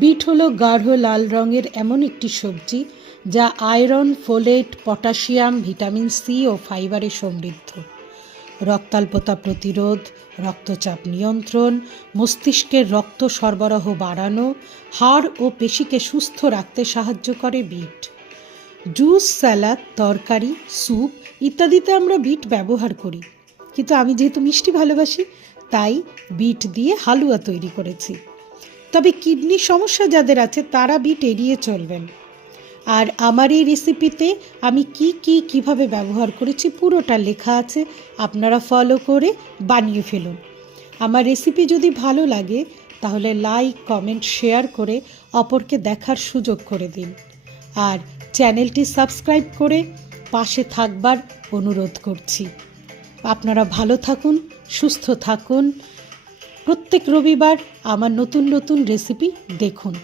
Bit হলো গাঢ় লাল রঙের এমন একটি সবজি যা iron, folate, potassium, vitamin C ও ফাইবারে সমৃদ্ধ। রক্তাল্পতা প্রতিরোধ, রক্তচাপ নিয়ন্ত্রণ, মস্তিষ্কের রক্ত সরবরাহ বাড়ানো, হাড় ও পেশিকে সুস্থ রাখতে সাহায্য করে বিট। জুস, স্যালাড, তরকারি, স্যুপ ইত্যাদিতে আমরা বিট ব্যবহার করি, কিন্তু আমি যেহেতু মিষ্টি ভালোবাসি তাই বিট দিয়ে হালুয়া তৈরি করেছি। তবে কিডনির সমস্যা যাদের আছে তারা বিট এড়িয়ে চলবেন। আর আমার এই রেসিপিতে আমি কিভাবে ব্যবহার করেছি পুরোটা লেখা আছে, আপনারা ফলো করে বানিয়ে ফেলুন। আমার রেসিপি যদি ভালো লাগে তাহলে লাইক, কমেন্ট, শেয়ার করে অপরকে দেখার সুযোগ করে দিন। আর চ্যানেলটি সাবস্ক্রাইব করে পাশে থাকবার অনুরোধ করছি। আপনারা ভালো থাকুন, সুস্থ থাকুন। প্রত্যেক রবিবার আমার নতুন নতুন রেসিপি দেখুন।